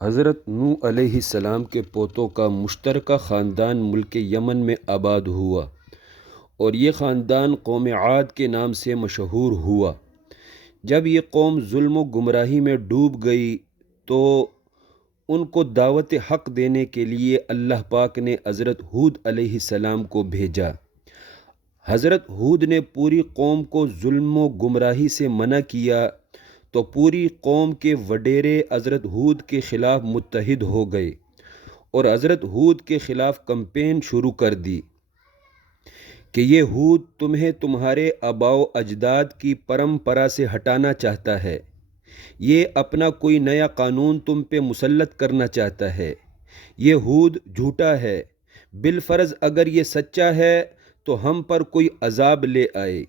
حضرت نوح علیہ السلام کے پوتوں کا مشترکہ خاندان ملک یمن میں آباد ہوا اور یہ خاندان قوم عاد کے نام سے مشہور ہوا۔ جب یہ قوم ظلم و گمراہی میں ڈوب گئی تو ان کو دعوت حق دینے کے لیے اللہ پاک نے حضرت ہود علیہ السلام کو بھیجا۔ حضرت ہود نے پوری قوم کو ظلم و گمراہی سے منع کیا تو پوری قوم کے وڈیرے حضرت ہود کے خلاف متحد ہو گئے اور حضرت ہود کے خلاف کمپین شروع کر دی کہ یہ ہود تمہیں تمہارے آباء و اجداد کی پرمپرا سے ہٹانا چاہتا ہے، یہ اپنا کوئی نیا قانون تم پہ مسلط کرنا چاہتا ہے، یہ ہود جھوٹا ہے، بالفرض اگر یہ سچا ہے تو ہم پر کوئی عذاب لے آئے۔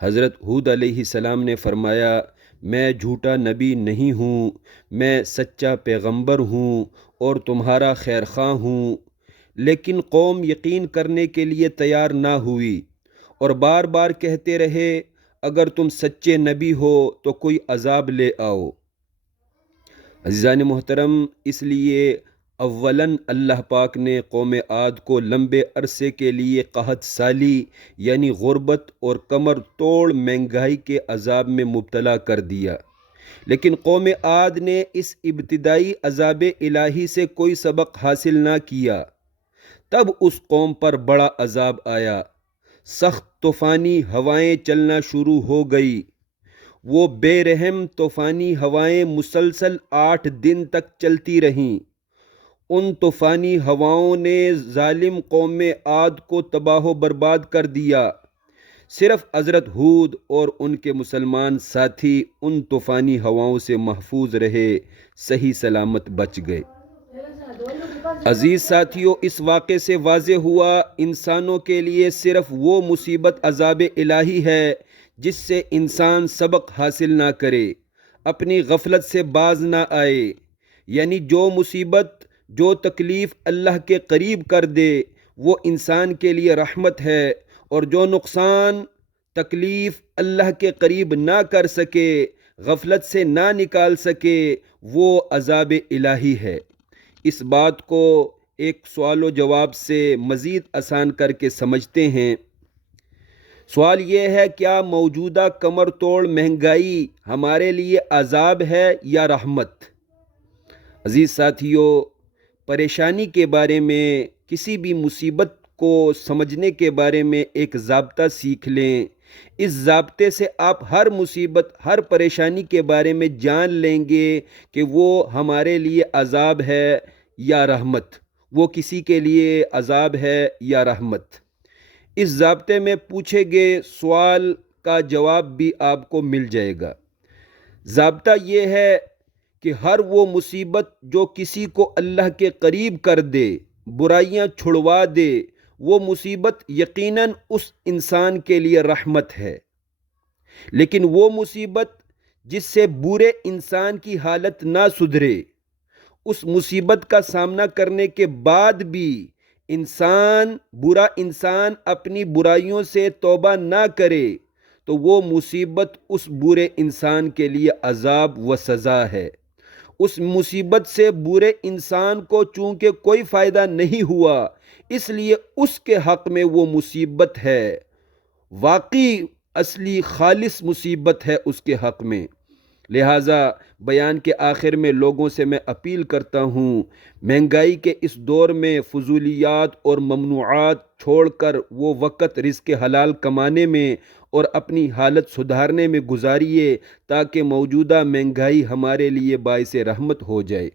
حضرت ہود علیہ السلام نے فرمایا، میں جھوٹا نبی نہیں ہوں، میں سچا پیغمبر ہوں اور تمہارا خیر خواہ ہوں۔ لیکن قوم یقین کرنے کے لیے تیار نہ ہوئی اور بار بار کہتے رہے، اگر تم سچے نبی ہو تو کوئی عذاب لے آؤ۔ عزیزان محترم، اس لیے اولاً اللہ پاک نے قوم عاد کو لمبے عرصے کے لیے قحط سالی یعنی غربت اور کمر توڑ مہنگائی کے عذاب میں مبتلا کر دیا، لیکن قوم عاد نے اس ابتدائی عذاب الہی سے کوئی سبق حاصل نہ کیا۔ تب اس قوم پر بڑا عذاب آیا، سخت طوفانی ہوائیں چلنا شروع ہو گئی۔ وہ بے رحم طوفانی ہوائیں مسلسل 8 دن تک چلتی رہیں۔ ان طوفانی ہواؤں نے ظالم قوم عاد کو تباہ و برباد کر دیا۔ صرف حضرت ہود اور ان کے مسلمان ساتھی ان طوفانی ہواؤں سے محفوظ رہے، صحیح سلامت بچ گئے۔ عزیز ساتھیوں، اس واقعے سے واضح ہوا انسانوں کے لیے صرف وہ مصیبت عذاب الہی ہے جس سے انسان سبق حاصل نہ کرے، اپنی غفلت سے باز نہ آئے۔ یعنی جو مصیبت، جو تکلیف اللہ کے قریب کر دے وہ انسان کے لیے رحمت ہے، اور جو نقصان، تکلیف اللہ کے قریب نہ کر سکے، غفلت سے نہ نکال سکے، وہ عذاب الہی ہے۔ اس بات کو ایک سوال و جواب سے مزید آسان کر کے سمجھتے ہیں۔ سوال یہ ہے، کیا موجودہ کمر توڑ مہنگائی ہمارے لیے عذاب ہے یا رحمت؟ عزیز ساتھیوں، پریشانی کے بارے میں، کسی بھی مصیبت کو سمجھنے کے بارے میں ایک ضابطہ سیکھ لیں۔ اس ضابطے سے آپ ہر مصیبت، ہر پریشانی کے بارے میں جان لیں گے کہ وہ ہمارے لیے عذاب ہے یا رحمت، وہ کسی کے لیے عذاب ہے یا رحمت۔ اس ضابطے میں پوچھے گئے سوال کا جواب بھی آپ کو مل جائے گا۔ ضابطہ یہ ہے کہ ہر وہ مصیبت جو کسی کو اللہ کے قریب کر دے، برائیاں چھڑوا دے، وہ مصیبت یقیناً اس انسان کے لیے رحمت ہے۔ لیکن وہ مصیبت جس سے برے انسان کی حالت نہ سدھرے، اس مصیبت کا سامنا کرنے کے بعد بھی برا انسان اپنی برائیوں سے توبہ نہ کرے، تو وہ مصیبت اس برے انسان کے لیے عذاب و سزا ہے۔ اس مصیبت سے برے انسان کو چونکہ کوئی فائدہ نہیں ہوا، اس لیے اس کے حق میں وہ مصیبت ہے، واقعی اصلی خالص مصیبت ہے اس کے حق میں۔ لہٰذا بیان کے آخر میں لوگوں سے میں اپیل کرتا ہوں، مہنگائی کے اس دور میں فضولیات اور ممنوعات چھوڑ کر وہ وقت رزق حلال کمانے میں اور اپنی حالت سدھارنے میں گزاریے تاکہ موجودہ مہنگائی ہمارے لیے باعث رحمت ہو جائے۔